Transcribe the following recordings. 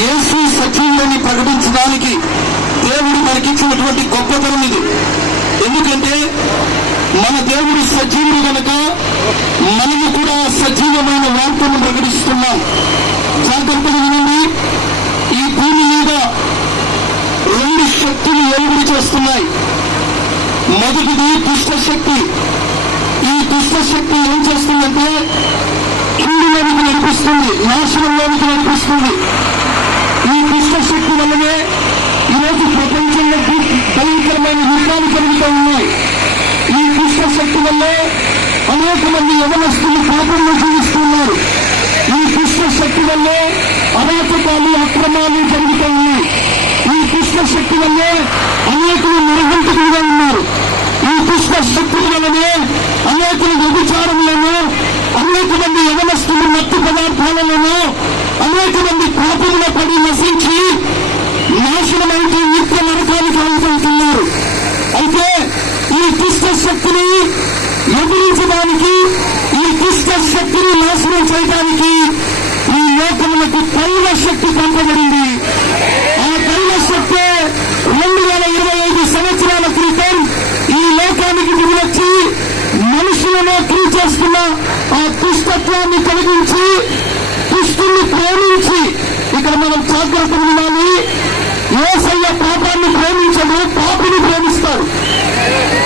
యేసు సజీవులని ప్రకటించడానికి దేవుడు మనకిచ్చినటువంటి గొప్పతనం ఇది. ఎందుకంటే మన దేవుడు సజీవుడు కనుక మనము కూడా సజీవమైన వార్తను ప్రకటిస్తున్నాం. జాగ్రత్తగా వినండి. ఈ భూమి మీద 2 శక్తులు ఎలుగుడు చేస్తున్నాయి. మొదటిది దుష్ట శక్తి. ఈ దుష్ట శక్తి ఏం చేస్తుందంటే కీడులోనికి నడిపిస్తుంది, నాశనంలోనికి నడిపిస్తుంది. ఈ దుష్ట శక్తి వల్లనే ఈరోజు ప్రపంచంలో భయంకరమైన యుద్ధాలు జరుగుతూ ఉన్నాయి. ఈ దుష్ట శక్తి వల్లే అనేక మంది యవనస్తులు పాపంలో జీవిస్తున్నారు. ఈ దుష్ట శక్తి వల్లే అరాచకాలు, అక్రమాలు జరుగుతూ ఉన్నాయి. ఈ దుష్ట శక్తి వల్లే అనేకులు నిర్వంతకులుగా ఉన్నారు. ఈ దుష్ట శక్తుల వల్లనే అనేకులు వ్యభిచారంలోనూ, అనేక మంది యవనస్తులు మత్తు పదార్థాలలోనూ, అనేక మంది పాపంలో పడి నశించి నాశనమైతే నిత్య నరకానికి వెళ్తున్నారు. అయితే ఈ దుష్ట శక్తిని ఎదిరించడానికి, ఈ దుష్ట శక్తిని నాశనం చేయడానికి ఈ లోకములకు దైవ శక్తి పంపబడింది. ఆ దైవ శక్తి 2025 సంవత్సరాల క్రితం ఈ లోకానికి దిగివచ్చి మనుషులను క్రియ చేస్తున్న ఆ దుష్టత్వాన్ని తొలగించి దుష్టుని ప్రేమించి, ఇక్కడ మనం జాగ్రత్తగా ఉండాలి. యేసయ్య పాపాన్ని ప్రేమించడు, పాపిని ప్రేమిస్తాడు.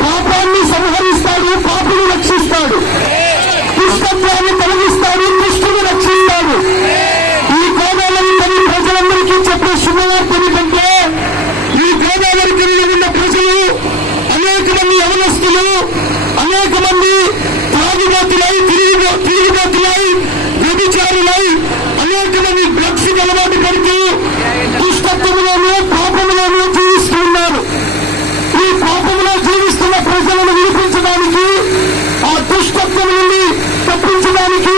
పాపాన్ని సంహరిస్తాడు, పాపిని రక్షిస్తాడు. దుష్టత్వాన్ని తొలగిస్తాడు, దుష్టుని రక్షిస్తాడు. ఈ గోదావరి తల్లి ప్రజలందరికీ చెప్పే శుభవార్త ఏమిటంటే, ఈ గోదావరి తల్లి ఉన్న ప్రజలు అనేక మంది యవనస్తులు, అనేక మంది త్రాగుబోతులై, తిరిగిబోతులై, వ్యభిచారులై, అనేక మంది డ్రగ్స్ అలవాటు పడుతూ దుష్టత్వంలోనూ పాపంలోనూ జీవిస్తున్నారు. ఈ పాపంలో జీవిస్తున్న ప్రజలను విడిపించడానికి, ఆ దుష్టత్వం నుండి తప్పించడానికి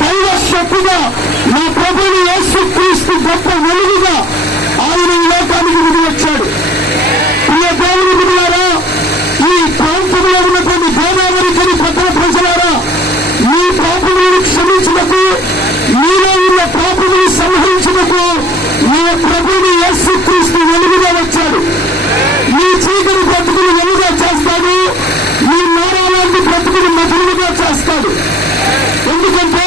దైవ శక్తిగా నా ప్రభువుని యేసుక్రీస్తు గొప్ప వెలుగుగా ఆయన ఈ లోకానికి దిగి వచ్చాడు. ప్రియ దేవుని బిడ్డలారా, ఈ ప్రాంతంలో ఉన్నటువంటి గోదావరి కని పట్టణ ప్రజలారా, మీ పాపములను క్షమించుటకు, మీలో ఉన్న పాపములను సంహరించుటకు నా ప్రభువుని యేసుక్రీస్తు వెలుగుగా వచ్చాడు. మీ చీకటి బ్రతుకులు వెలుగుగా చేస్తాడు, మీ నేరాలాంటి బ్రతుకులు మధురులుగా చేస్తాడు. ఎందుకంటే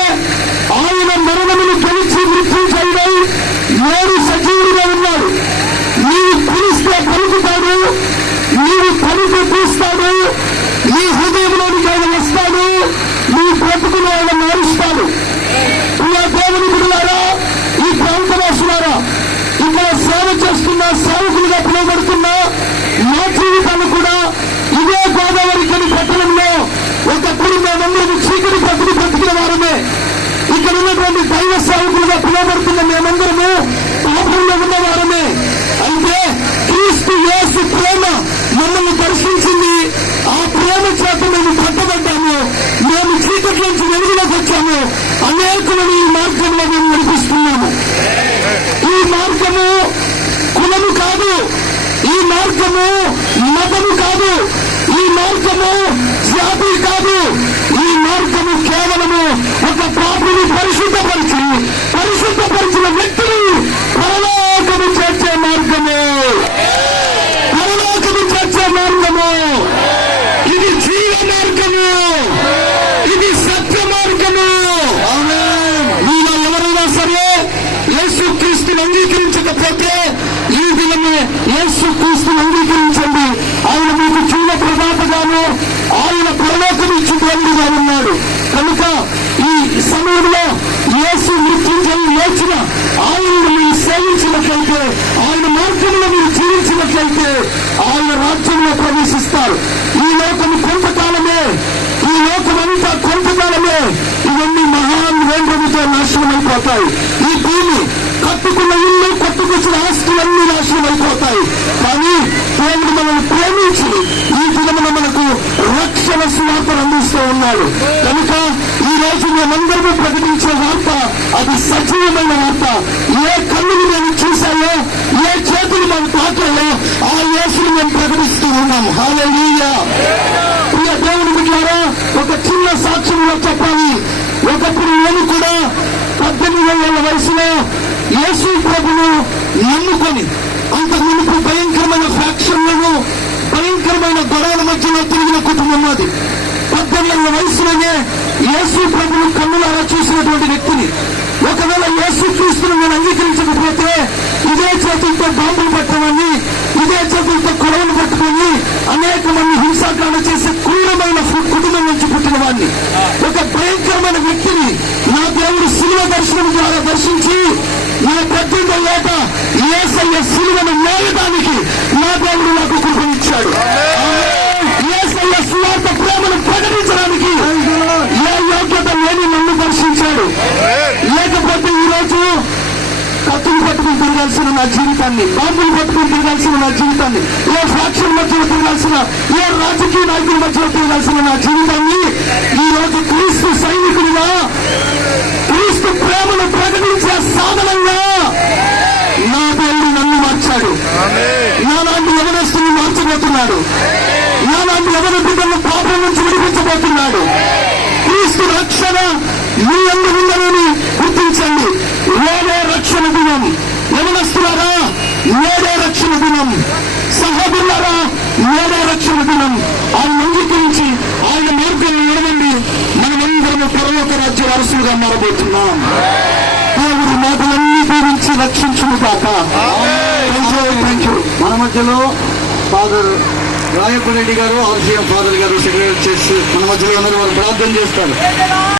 ఆయన మరణమును గెలిచి మృత్యుంజయుడై నేడు సజీవుడిగా ఉన్నాడు. నీవు పిలిస్తే పలుకుతాడు, నీవు పలుకు తీస్తాడు, నీ హృదయంలోనికి ఆయన వస్తాడు, నీ బ్రతుకును ఆయన మారుస్తాడు. ఇలా దేవుని బిడ్డలారా, ఈ ప్రాంతవాసులారా, ఇక్కడ సేవ చేస్తున్న సేవకులుగా పిలువబడుతున్న మా జీవితాలు కూడా ఇదే గోదావరి కని పట్టణంలో ఒకప్పుడు మేమందరూ చీకటి బ్రతికిన వారమే. ఇక్కడ ఉన్నటువంటి దైవ సేవకులుగా పిలువబడుతున్న మేమందరము పాపంలో ఉన్నవారమే. అయితే క్రీస్తు యేసు ప్రేమ మమ్మల్ని దర్శించింది. ఆ ప్రేమ చేత మేము పట్టబడ్డాము. మేము చీకటి నుంచి వెలుగులోకి వచ్చాము. అనేకులను ఈ మార్గంలో మేము నడిపిస్తున్నాము. ఈ మార్గము కులము కాదు, ఈ మార్గము మతము కాదు, ఈ మార్గము జాతి కాదు, ఈ మార్గము కేవలము ఒక పాపిని పరిశుద్ధపరిచిన వ్యక్తిని పరలోకము చేర్చే మార్గము. పరలోకము చేర్చే మార్గము. ఇది జీవ మార్గము, ఇది సత్య మార్గము. మీలో ఎవరైనా సరే యేసుక్రీస్తుని అంగీకరించకపోతే ఈ దినమే యేసుక్రీస్తుని అంగీకరించండి. ఆయన మీకు జీవ ప్రదాతగాను, ఆయన పరలోకం ఇచ్చేవాడుగా ఉన్నాడు. కనుక ఈ సమయంలో యేసు మృత్యుంజయుడు లేచిన ఆయనను మీరు సేవించినట్లయితే, ఆయన మార్గంలో మీరు జీవించినట్లయితే ఆయన రాజ్యంలో ప్రవేశిస్తారు. ఈ లోకము కొంతకాలమే, ఈ లోకమంతా కొంతకాలమే. ఇవన్నీ మహాన్వేంద్రముతో నాశనం అయిపోతాయి. ఈ భూమి కట్టుకున్న ఇల్లు, కట్టుకొచ్చిన ఆస్తులన్నీ నాశనం అయిపోతాయి. కానీ దేవుడు మనల్ని ప్రేమించి ఈ దినమున మనకు రక్షణ సువార్తను అందిస్తూ ఉన్నాడు. కనుక ఈ రోజు మేమందరూ ప్రకటించే వార్త అది సజీవమైన వార్త. ఏ కన్నులు మేము చూసాయో, ఏ చేతులు మేము తాకాయో ఆ యేసుని మేము ప్రకటిస్తూ ఉన్నాం. హల్లెలూయా. ప్రియ దేవుని బిడ్డలారా, ఒక చిన్న సాక్ష్యంలో చెప్పాలి. ఒకప్పుడు నేను కూడా 18 ఏళ్ల వయసులో యేసు ప్రభును నమ్ముకొని అంత మునుపు భయంకరమైన ఫ్యాక్షన్లను భయంకరమైన గొడవల మధ్యలో తిరిగిన కుటుంబం అది. 18 ఏళ్ల వయసులోనే యేసు ప్రభును కన్నులారా చూసినటువంటి వ్యక్తిని. ఒకవేళ యేసు క్రీస్తును నేను అంగీకరించకపోతే ఇదే చేతులతో బాంబులు పట్టమని, ఇదే చేతులతో గొడవలు పట్టుకొని అనేక మంది హింసాకాండ చేసే క్రూరమైన కుటుంబం నుంచి పుట్టిన వాడిని, ఒక భయంకరమైన వ్యక్తిని నా దేవుడు శిలువ దర్శనం ద్వారా దర్శించి నా 18వ ఏట యేసయ్య శిలువను మోయడానికి నా దేవుడు నాకు కృపనిచ్చాడు. యేసయ్య సువార్త ప్రేమను ప్రకటించడానికి ఏ యోగ్యత లేని నన్ను దర్శించాడు. లేకపోతే ఈరోజు కత్తులు పట్టుకుని తిరగాల్సిన నా జీవితాన్ని, బాంబులు పట్టుకుని తిరగాల్సిన నా జీవితాన్ని, ఏ ఫ్యాక్షన్ మధ్యలో తిరగాల్సిన, ఏ రాజకీయ నాయకుల మధ్యలో తిరగాల్సిన నా జీవితాన్ని ఈ రోజు క్రీస్తు సైనికుడిగా, క్రీస్తు ప్రేమను ప్రకటించే సాధనంగా నా దేవుడు నన్ను మార్చాడు. నాలాంటి యవనస్తుని మార్చబోతున్నాడు. నాలాంటి యవన బిడ్డలను పాపం నుంచి విడిపించబోతున్నాడు. క్రీస్తు రక్షణ మీ అందు ఉందని గుర్తించండి. నేడే రక్షణ దినం. యవనస్తులారా, నేడే రక్షణ దినం. సహోదరులారా, నేడే రక్షణ దినం. ఆయన అంగీకరించి ఆయన మార్గంలో నడవండి. మనమందరము పరలోక రాజ్య వారసులుగా మారబోతున్నాం. దేవుడు మాటలన్నీ దీవించి రక్షించును కాక. మన మధ్యలో ఫాదర్ రాయపరెడ్డి గారు, ఆర్సీఎం ఫాదర్ గారు, సెక్రటరీ చేసి మన మధ్యలో ఉన్నారు. వారు ప్రార్థన చేస్తారు.